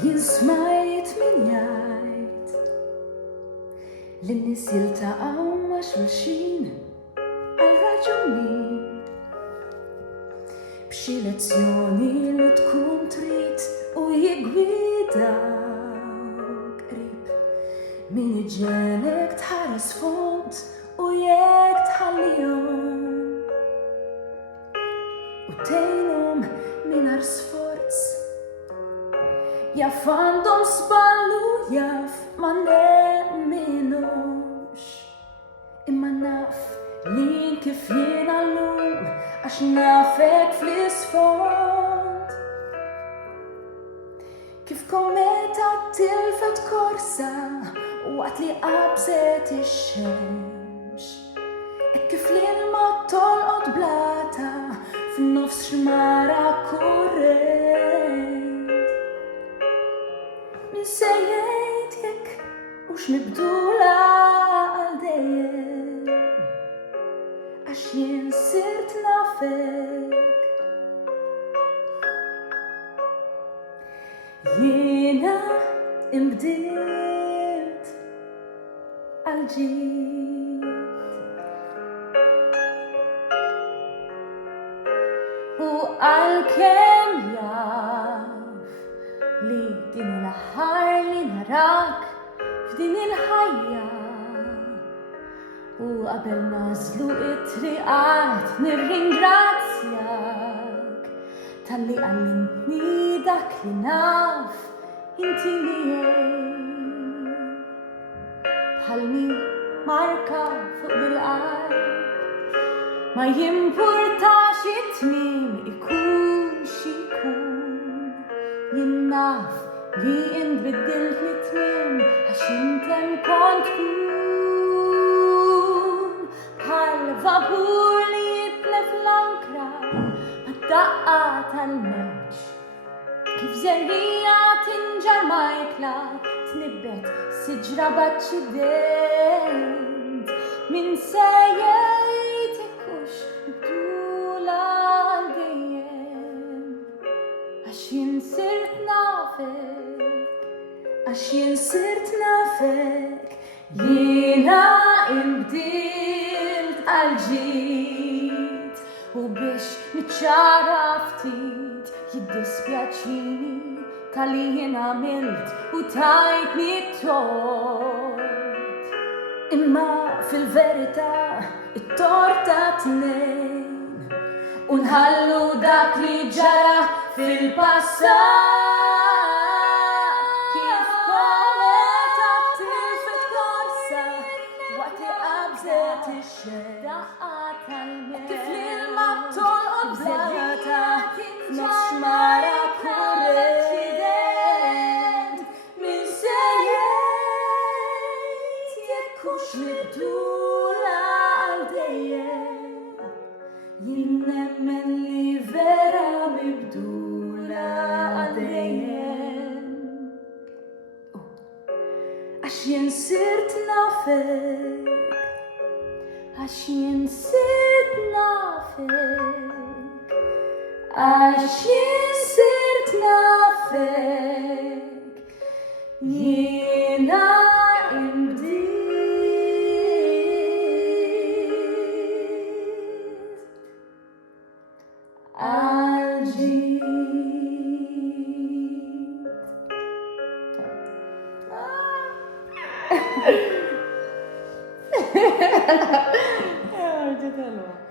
Jien smajt min jgħid li n-nies jiltaqgħu ma' xulxin għal raġuni b'xi lezzjoni li tkun trid u jiggwidawk qrib min iġelek tħares font u jekk tħallihom u tgħinhom mingħajr sforz. Jaf għandhom sballu jaf ma nemminux imma naf li kif jiena llum għax nafek fl-isfond kif kometa tilfet korsa waqt li qabżet ix-xemx kif l-ilma tolqot blata f'nofs xmara kurrent. Min se jgħid jekk hux mibdula għal dejjem għax jien sirt nafek. Jiena imbdilt għal ġid u għalkemm jaf li din l-aħħar li narak f'din il-ħajja u qabel nażlu it-triqat nirringrazzjak tal-li għallimtni dak li naf inti miegħi bħalmi marka fuq bil-qalb ma jimpurtax it-tmiem ikun x'ikun jien naf li inbiddilt li tmiem għax intem kont tkun bħal vapur li jitlef l-ankra mad-daqqa tal-mewġ kif żerrija tinġar majkla tnibbet siġra b'aċċident min se jgħid jekk hux mibdula għal dejjem għax jien sirt nafek għax jien sirt nafek jiena imbdilt għal ġid u biex niċċara ftit jiddispjaċini tal-li jien għamilt u tajtni t-tort imma fil-verità it-tort ta' tnejn u nħallu dak li ġara fil-passat kif kometa tilfet korsa waqt li qabżet ix-xedaqqa tal-mewt kif l-ilma tolqot blata f'nofs xmara kurrent min se jgħid jekk hux mibdula għal dejjem jien nemmen li vera mibdula għal dejjem għax jien sirt nafek għax jien sirt nafek għax jien sirt nafek jiena Ja, det är det.